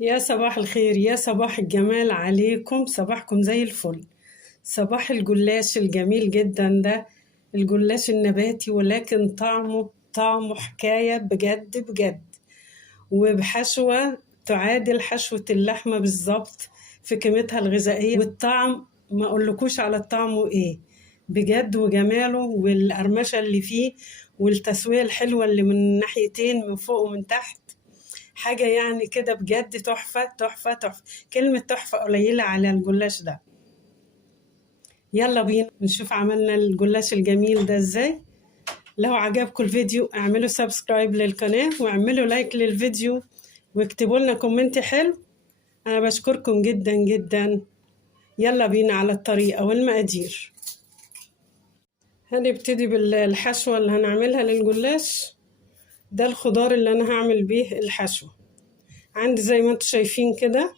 يا صباح الخير، يا صباح الجمال عليكم. صباحكم زي الفل. صباح الجلاش الجميل جدا ده، الجلاش النباتي، ولكن طعمه حكاية بجد بجد، وبحشوة تعادل حشوة اللحمة بالظبط في قيمتها الغذائية. والطعم ما اقولكوش على طعمه ايه بجد، وجماله والقرمشة اللي فيه، والتسوية الحلوة اللي من ناحيتين، من فوق ومن تحت. حاجة يعني كده بجد تحفة تحفة تحفة. كلمة تحفة قليلة على الجلاش ده. يلا بينا نشوف عملنا الجلاش الجميل ده ازاي. لو عجبكم الفيديو اعملوا سبسكرايب للقناة واعملوا لايك للفيديو واكتبوا لنا كومنت حلو. انا بشكركم جدا جدا. يلا بينا على الطريقة والمقادير. هنبتدي بالحشوة اللي هنعملها للجلاش. ده الخضار اللي انا هعمل بيه الحشوة. عندي زي ما انتم شايفين كده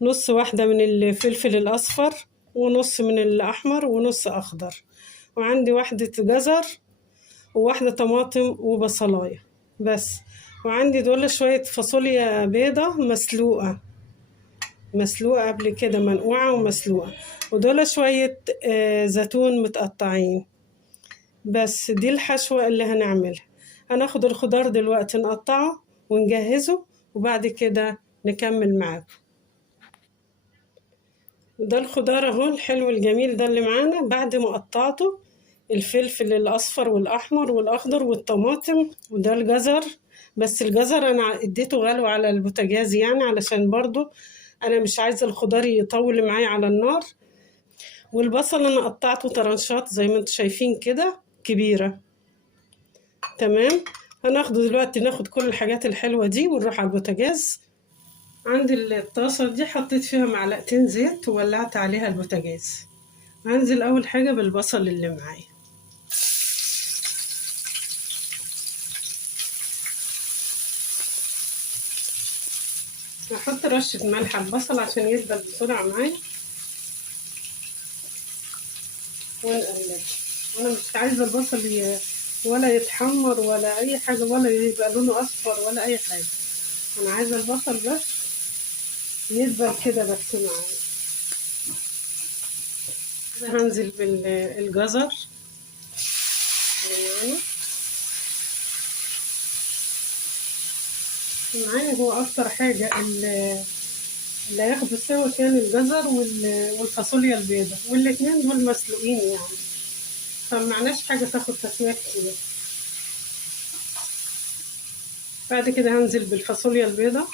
نص واحدة من الفلفل الأصفر، ونص من الأحمر، ونص أخضر. وعندي واحدة جزر، وواحدة طماطم، وبصلاية بس. وعندي دول شوية فاصوليا بيضة مسلوقة قبل كده، منقوعة ومسلوقة. ودول شوية زيتون متقطعين. بس دي الحشوة اللي هنعملها. هناخد الخضار دلوقتي نقطعه ونجهزه، وبعد كده نكمل معاكم. ده الخضار اهو الحلو الجميل ده اللي معانا بعد ما قطعته. الفلفل الاصفر والاحمر والاخضر والطماطم، وده الجزر. بس الجزر انا اديته غلو على البوتاجاز، يعني علشان برضو انا مش عايزه الخضار يطول معايا على النار. والبصل انا قطعته طرنشات زي ما انتم شايفين كده كبيره. تمام. هناخده دلوقتي، ناخد كل الحاجات الحلوه دي ونروح على البوتاجاز. عندي الطاسه دي حطيت فيها معلقتين زيت وولعت عليها البوتاجاز. هنزل اول حاجه بالبصل اللي معايا. هحط رشه ملح على البصل عشان يدبل بسرعه معايا، ونقلب. انا مش عايزه البصل ولا يتحمر ولا اي حاجه، ولا يبقى لونه اصفر ولا اي حاجه. انا عايزه البصل بس يدبل كده بس معايا. هنزل بالجزر اللي معايا. هو اكتر حاجه اللي هياخدوا سوا كان الجزر والفاصوليا البيضاء، والاتنين دول مسلوقين يعني، فمعناش حاجه تاخد تسويه كتير. بعد كده هنزل بالفاصوليا البيضاء.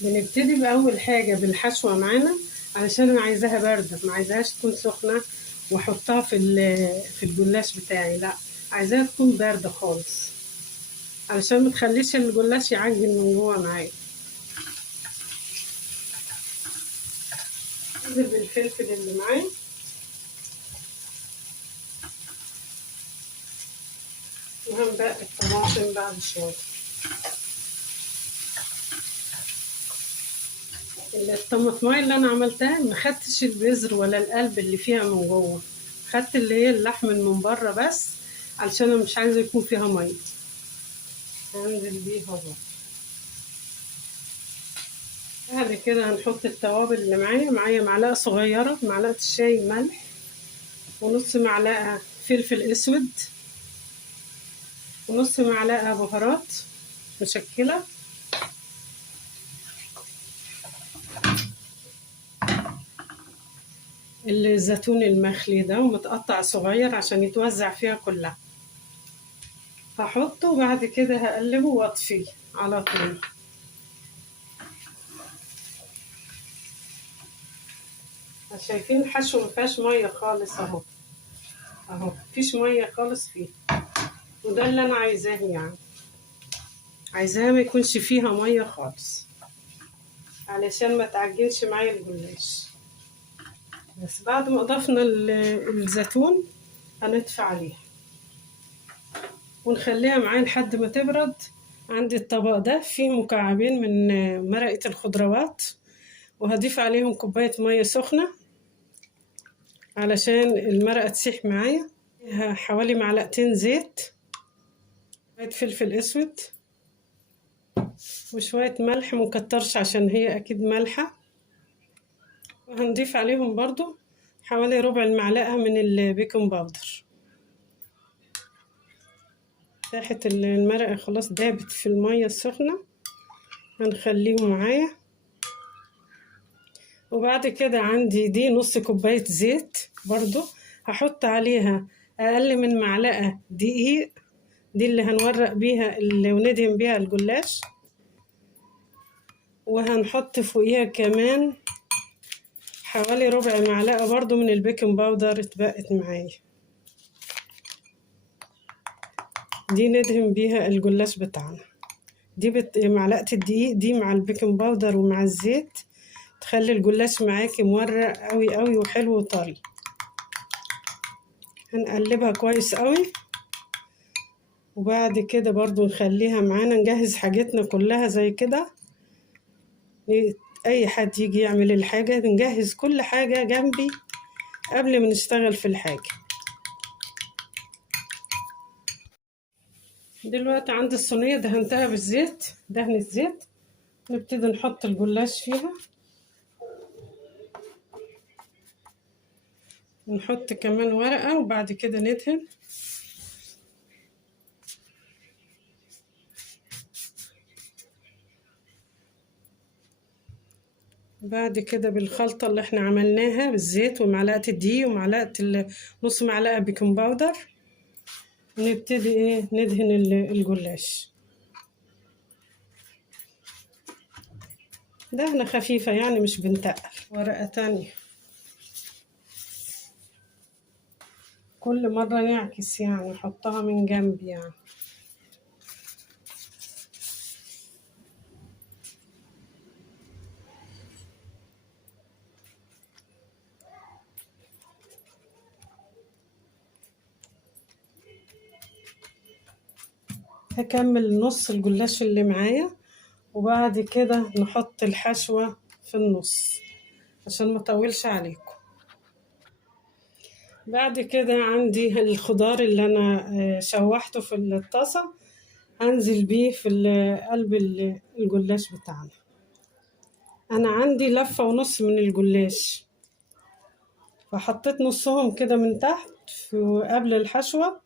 بنبتدي بأول حاجة بالحشوة معانا، علشان أنا عايزاها باردة، ما عايزاهاش تكون سخنة وأحطها في الجلاش بتاعي. لا، عايزاها تكون باردة خالص علشان ما تخليش الجلاش يعجن من جوه معايا. انزل بالفلفل اللي معايا، وهنبقى الطماطم بعد شوية. الطماطمايه اللي انا عملتها ما خدتش البذر ولا القلب اللي فيها من جوه، خدت اللي هي اللحم من بره بس، علشان انا مش عايزه يكون فيها ميه. هنزل بيها اهو. بعد كده هنحط التوابل اللي معايا معلقه صغيره، معلقه الشاي ملح، ونص معلقه فلفل اسود، ونص معلقه بهارات مشكله، الزيتون المخلي ده ومتقطع صغير عشان يتوزع فيها كلها. هحطه وبعد كده هقلبه واطفيه على طول. شايفين الحشو مفيهاش ميه خالص اهو، مفيش ميه خالص فيه. وده اللي انا عايزاه، يعني عايزاها ما يكونش فيها ميه خالص علشان ما تعجنش معايا الجلاش. بس بعد ما اضفنا الزيتون هنطفي عليها ونخليها معايا لحد ما تبرد. عندي الطبق ده فيه مكعبين من مرقة الخضروات، وهضيف عليهم كوباية مية سخنة علشان المرقة تسيح معايا. حوالي معلقتين زيت، فلفل اسود وشوية ملح، مكترش عشان هي اكيد مالحة. وهنضيف عليهم برضو حوالي ربع المعلقة من البيكنج باودر. ريحة المرقة خلاص دابت في المية السخنة، هنخليهم معايا. وبعد كده عندي دي نص كوباية زيت برضو، هحط عليها اقل من معلقة دقيق، دي اللي هنورق بيها وندهن بيها الجلاش. وهنحط فوقيها كمان حوالي ربع معلقة برضو من البيكنج باودر اتبقت معايا، دي ندهن بيها الجلاش بتاعنا. دي معلقة الدقيق دي مع البيكنج باودر ومع الزيت تخلي الجلاش معاكي مورق قوي قوي وحلو وطري. هنقلبها كويس قوي، وبعد كده برضو نخليها معانا. نجهز حاجتنا كلها زي كده، اي حد يجي يعمل الحاجة نجهز كل حاجة جنبي قبل ما نشتغل في الحاجة. دلوقتي عندي الصينية دهنتها بالزيت، دهن الزيت. نبتدي نحط الجلاش فيها، نحط كمان ورقة وبعد كده ندهن. بعد كده بالخلطة اللي احنا عملناها بالزيت ومعلقة الدقيق ومعلقة نص معلقة بيكنج باودر، نبتدي ندهن الجلاش. دهنة خفيفة يعني مش بنتقل. ورقة تانية، كل مرة نعكس يعني نحطها من جنب يعني. هكمل نص الجلاش اللي معايا، وبعد كده نحط الحشوة في النص عشان ما اطولش عليكم. بعد كده عندي الخضار اللي انا شوحته في الطاسة، هنزل بيه في قلب الجلاش بتاعنا. انا عندي لفة ونص من الجلاش، فحطيت نصهم كده من تحت قبل الحشوة،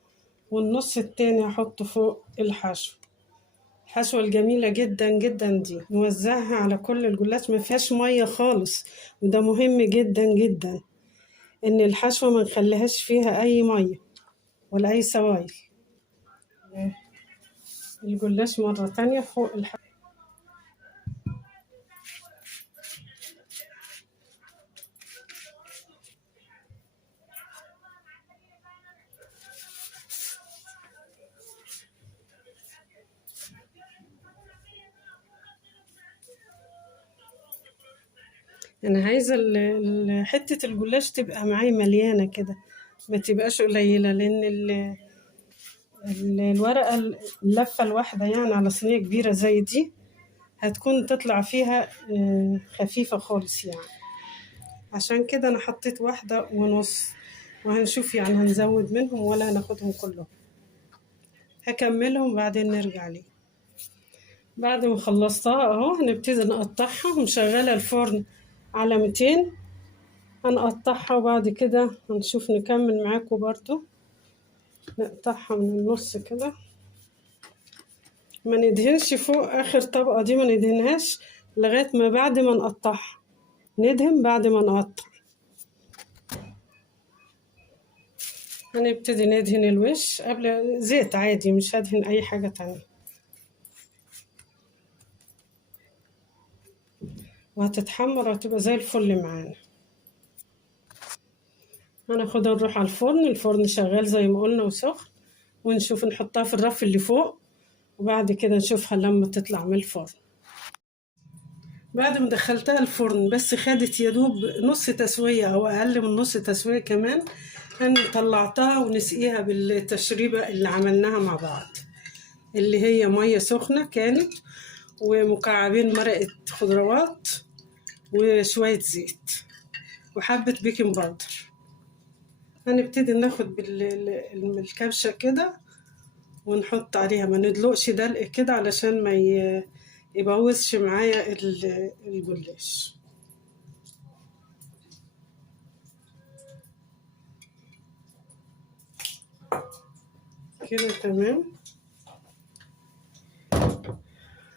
والنص التاني احطه فوق الحشو. الحشوة الجميلة جدا جدا دي نوزعها على كل الجلاش، ما فيهاش مية خالص، وده مهم جدا جدا ان الحشوة ما نخليهاش فيها اي مية ولا اي سوائل. الجلاش مرة تانية فوق الحشوة. انا عايزة حتة الجلاش تبقى معايا مليانة كده، ما تبقاش قليلة، لان الورقة اللفة الواحدة يعني على صينية كبيرة زي دي هتكون تطلع فيها خفيفة خالص يعني. عشان كده انا حطيت 1.5، وهنشوف يعني هنزود منهم ولا هناخدهم كلهم. هكملهم بعدين نرجع ليه. بعد ما خلصتها اهو هنبتدي نقطعها، ومشغلة الفرن على 200. هنقطعها وبعد كده هنشوف نكمل معاكم برضو. نقطعها من النص كده، ما ندهنش فوق اخر طبقة دي، ما ندهنهاش لغاية ما بعد ما نقطعها، ندهن بعد ما نقطع. هنبتدي ندهن الوش قبل زيت عادي، مش هدهن اي حاجة تانية، وهتتحمر وهتبقى زي الفل معانا. هناخدها نروح على الفرن شغال زي ما قلنا وسخن، ونشوف نحطها في الرف اللي فوق، وبعد كده نشوفها لما تطلع من الفرن. بعد ما دخلتها الفرن بس خدت يدوب نص تسوية او اقل من نص تسوية كمان، طلعتها ونسقيها بالتشريبة اللي عملناها مع بعض، اللي هي مية سخنة كانت، ومكعبين مرقة خضروات، وشوية زيت، وحبة بيكنج باودر. هنبتدي ناخد بالكبشة كده ونحط عليها، ما ندلقش دلق كده علشان ما يبوظش معايا الجلاش. كده تمام.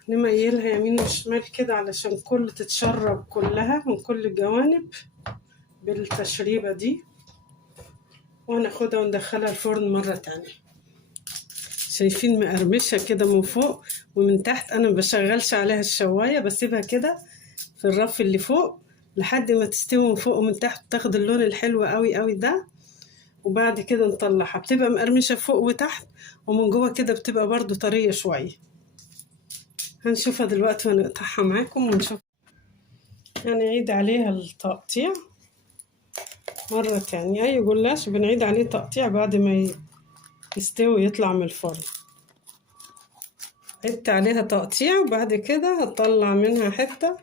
نميلها يمين وشمال كده علشان كل تتشرب كلها من كل الجوانب بالتشريبة دي، وهناخدها وندخلها الفرن مرة تانية. شايفين مقرمشة كده من فوق ومن تحت. انا مبشغلش عليها الشواية، بسيبها كده في الرف اللي فوق لحد ما تستوي من فوق ومن تحت، تاخد اللون الحلو قوي قوي ده. وبعد كده نطلعها، بتبقى مقرمشة فوق وتحت، ومن جوه كده بتبقى برضو طرية شوية. هنشوفها دلوقتي ونقطعها معاكم ونشوف. هنعيد عليها التقطيع مرة تانية. أي جلاش بنعيد عليه تقطيع بعد ما يستوي يطلع من الفرن. عدت عليها تقطيع وبعد كده هطلع منها حتة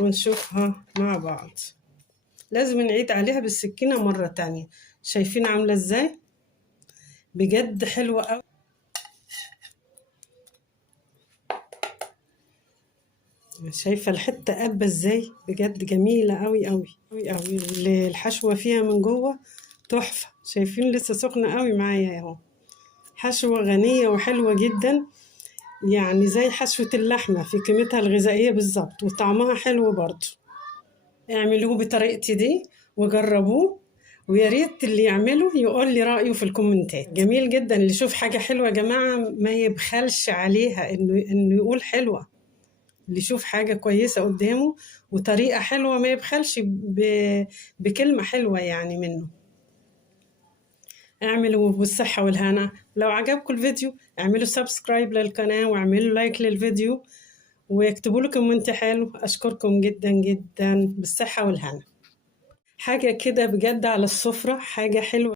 ونشوفها مع بعض. لازم نعيد عليها بالسكينة مرة تانية. شايفين عاملة ازاي؟ بجد حلوة قوي. شايفة الحتة قابة ازاي؟ بجد جميلة قوي قوي قوي قوي. الحشوة فيها من جوه تحفة. شايفين لسه سخنة قوي معايا اهو. حشوة غنية وحلوة جدا، يعني زي حشوة اللحمة في قيمتها الغذائية بالظبط، وطعمها حلو برضو. اعملوه بطريقتي دي وجربوه، ويا ريت اللي يعمله يقول لي رأيه في الكومنتات. جميل جدا. اللي يشوف حاجة حلوة يا جماعة ما يبخلش عليها انه يقول حلوة. اللي يشوف حاجة كويسة قدامه وطريقة حلوة ما يبخلش بكلمة حلوة يعني منه. اعملوا بالصحة والهنا. لو عجبكم الفيديو اعملوا سبسكرايب للقناة واعملوا لايك للفيديو ويكتبوا لي كومنت حلو. اشكركم جدا جدا. بالصحة والهنا. حاجة كده بجد على السفرة، حاجة حلوة.